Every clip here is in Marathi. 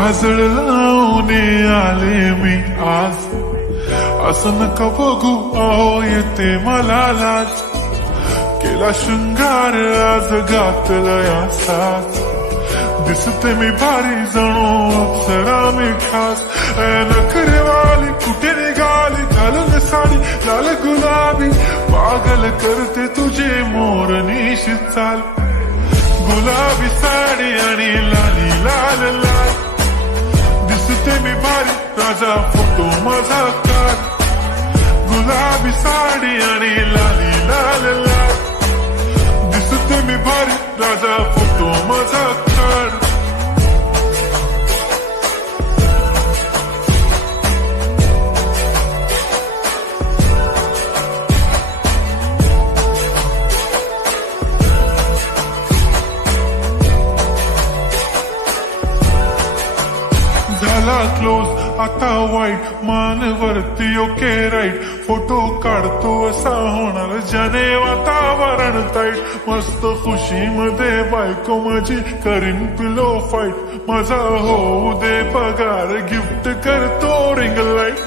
काजळ लावून आले मी आज, असं नका बघू अहो येते मला लाज. केला शृंगार आज घातला यासाच, दिसते मी भारी जणू अप्सरा मी खास. नखरेवाली कुठे निघाली घालून साडी लाल गुलाबी, पागल करते तुझे मोरनीशी चाल. गुलाबी साडी आणि लाली लाल लाल, दिसते मी भारी राजा फोटो माझा काढ. गुलाबी साडी आणि लाली लाल लाल, दिसते मी भारी राजा फोटो माझा काढ. झाला क्लोज आता वाईट, मान वरती ओके राईट. फोटो काढतो असा होणार ज्याने वातावरण ताईट. मस्त खुशी मध्ये बायको माझी करीन पिलो फाईट. माझा होऊ दे पगार गिफ्ट करतो रिंग लाईट.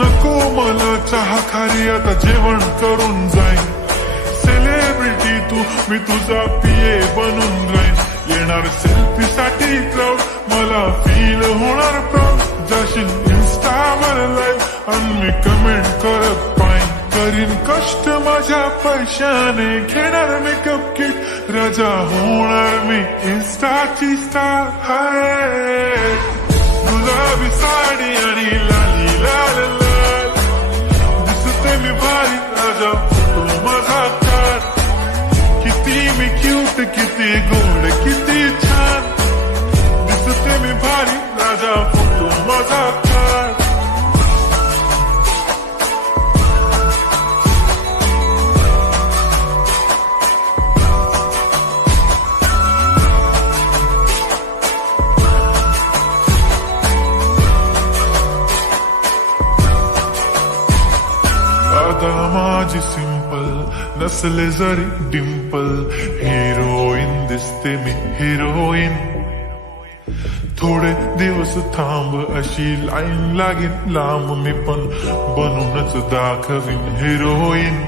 नको मला चहा खारी आता जेवण करून जाईन. सेलिब्रिटी तू मी तुझा पिये बनून राहीन. येणार सेल्फी साठी क्राऊड मला फील होणार प्राऊड. जाशील इन्स्टावर लाईव्ह आणि मी कमेंट करत पाईन. करीन कष्ट माझ्या पैशाने घेणार मेकअप किट. राजा होणार मी इन्स्टाची स्टार. हाय गुलाबी साडी आणि लाली लाल लाल, दिसते मी भारी राजा फोटो माझा काढ. किती मी क्यूट किती गोड किती छान, दिसते मी भारी राजा फोटो माझा काढ. आता माझी सिंपल नसले जरी डिंपल, हिरोईन दिसते मी हिरोईन. थोडे दिवस थांब अशी लाईन लागेल लांब, मी पण बनूनच दाखवीन हिरोईन.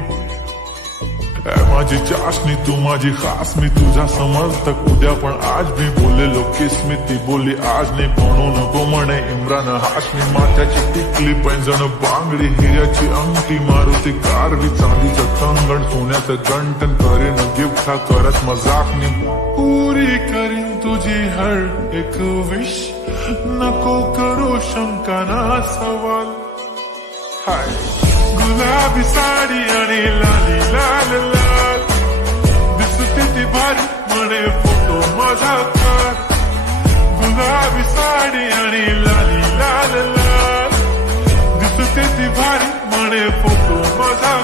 माझी चाशनी तू माझी खास, मी तुझा समजतक उद्या पण आज मी बोललेलो किस्मी. ती बोली आज नाही म्हणून नको म्हणे इम्रान हाशमी. माथ्याची टिकली पैंजण बांगडी हिऱ्याची अंगठी, मारुती कारवी चांदीचं कंगण, सोन्याचं गंटन. करेन गिफ्ट हा करत मजाकनी. पुरी करीन तुझी हर एक विश, नको करू शंका ना सवाल. हाय गुलाबी साडी आणि लाली लाल लाल, दिसते ती भारी म्हणे फोटो माझा काढ. गुलाबी साडी आणि लाली लाल लाल, दिसते ती भारी म्हणे फोटो माझा